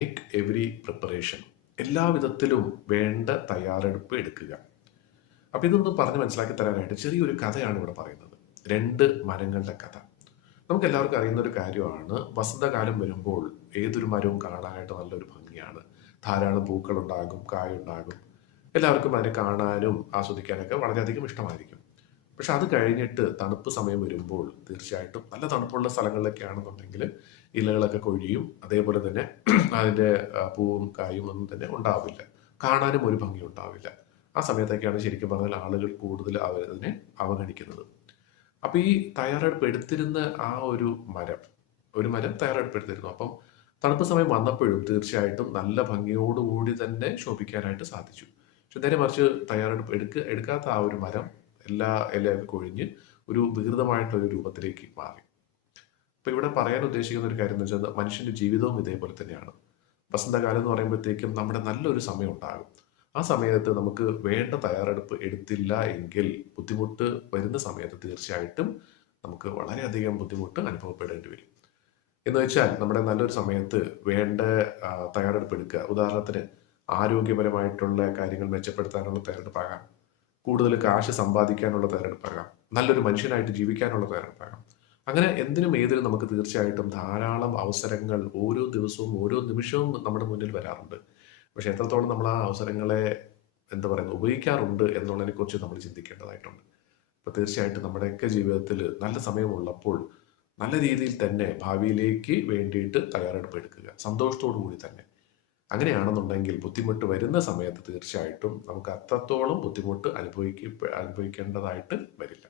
Make every preparation. എല്ലാ വിധത്തിലും വേണ്ട തയ്യാറെടുപ്പ് എടുക്കുക. അപ്പോൾ ഇതൊന്ന് പറഞ്ഞ് മനസ്സിലാക്കി തരാനായിട്ട് ചെറിയൊരു കഥയാണ് ഇവിടെ പറയുന്നത്. 2 മരങ്ങളുടെ കഥ. നമുക്ക് എല്ലാവർക്കും അറിയുന്ന ഒരു കാര്യമാണ്, വസന്തകാലം വരുമ്പോൾ ഏതൊരു മരവും കാണാനായിട്ട് നല്ലൊരു ഭംഗിയാണ്. ധാരാളം പൂക്കളുണ്ടാകും, കായുണ്ടാകും. എല്ലാവർക്കും അതിനെ കാണാനും ആസ്വദിക്കാനൊക്കെ വളരെയധികം ഇഷ്ടമായിരിക്കും. പക്ഷെ അത് കഴിഞ്ഞിട്ട് തണുപ്പ് സമയം വരുമ്പോൾ തീർച്ചയായിട്ടും നല്ല തണുപ്പുള്ള സ്ഥലങ്ങളിലൊക്കെ ആണെന്നുണ്ടെങ്കിൽ ഇലകളൊക്കെ കൊഴിയും. അതേപോലെ തന്നെ അതിൻ്റെ പൂവും കായും ഒന്നും തന്നെ ഉണ്ടാവില്ല. കാണാനും ഒരു ഭംഗി ഉണ്ടാവില്ല. ആ സമയത്തൊക്കെയാണ് ശരിക്കും പറഞ്ഞാൽ ആളുകൾ കൂടുതൽ അവരതിനെ അവഗണിക്കുന്നത്. അപ്പൊ ഈ തയ്യാറെടുപ്പ് എടുത്തിരുന്ന ആ ഒരു മരം തയ്യാറെടുപ്പ് എടുത്തിരുന്നു. അപ്പം തണുപ്പ് സമയം വന്നപ്പോഴും തീർച്ചയായിട്ടും നല്ല ഭംഗിയോടുകൂടി തന്നെ ശോഭിക്കാനായിട്ട് സാധിച്ചു. പക്ഷെ നേരെ മറിച്ച് തയ്യാറെടുപ്പ് എടുക്കാത്ത ആ ഒരു മരം എല്ലാ ഇലയൊക്കെ കൊഴിഞ്ഞ് ഒരു വികൃതമായിട്ടുള്ള രൂപത്തിലേക്ക് മാറി. അപ്പൊ ഇവിടെ പറയാൻ ഉദ്ദേശിക്കുന്ന ഒരു കാര്യം എന്ന് വെച്ചാൽ മനുഷ്യന്റെ ജീവിതവും ഇതേപോലെ തന്നെയാണ്. വസന്തകാലം എന്ന് പറയുമ്പോഴത്തേക്കും നമ്മുടെ നല്ലൊരു സമയം ഉണ്ടാകും. ആ സമയത്ത് നമുക്ക് വേണ്ട തയ്യാറെടുപ്പ് എടുത്തില്ല എങ്കിൽ ബുദ്ധിമുട്ട് വരുന്ന സമയത്ത് തീർച്ചയായിട്ടും നമുക്ക് വളരെയധികം ബുദ്ധിമുട്ട് അനുഭവപ്പെടേണ്ടി വരും. എന്ന് വെച്ചാൽ നമ്മുടെ നല്ലൊരു സമയത്ത് വേണ്ട തയ്യാറെടുപ്പ് എടുക്കുക. ഉദാഹരണത്തിന് ആരോഗ്യപരമായിട്ടുള്ള കാര്യങ്ങൾ മെച്ചപ്പെടുത്താനുള്ള തയ്യാറെടുപ്പാകാം, കൂടുതൽ കാശ് സമ്പാദിക്കാനുള്ള തയ്യാറെടുപ്പാകാം, നല്ലൊരു മനുഷ്യനായിട്ട് ജീവിക്കാനുള്ള തയ്യാറെടുപ്പാകാം. അങ്ങനെ എന്തിനും ഏതിനും നമുക്ക് തീർച്ചയായിട്ടും ധാരാളം അവസരങ്ങൾ ഓരോ ദിവസവും ഓരോ നിമിഷവും നമ്മുടെ മുന്നിൽ വരാറുണ്ട്. പക്ഷെ എത്രത്തോളം നമ്മൾ ആ അവസരങ്ങളെ എന്താ പറയുന്നത് ഉപയോഗിക്കാറുണ്ട് എന്നുള്ളതിനെക്കുറിച്ച് നമ്മൾ ചിന്തിക്കേണ്ടതായിട്ടുണ്ട്. അപ്പോൾ തീർച്ചയായിട്ടും നമ്മുടെയൊക്കെ ജീവിതത്തിൽ നല്ല സമയമുള്ളപ്പോൾ നല്ല രീതിയിൽ തന്നെ ഭാവിയിലേക്ക് വേണ്ടിയിട്ട് തയ്യാറെടുപ്പ് എടുക്കുക, സന്തോഷത്തോടു കൂടി തന്നെ. അങ്ങനെയാണെന്നുണ്ടെങ്കിൽ ബുദ്ധിമുട്ട് വരുന്ന സമയത്ത് തീർച്ചയായിട്ടും നമുക്ക് അത്രത്തോളം ബുദ്ധിമുട്ട് അനുഭവിക്കേണ്ടതായിട്ട് വരില്ല.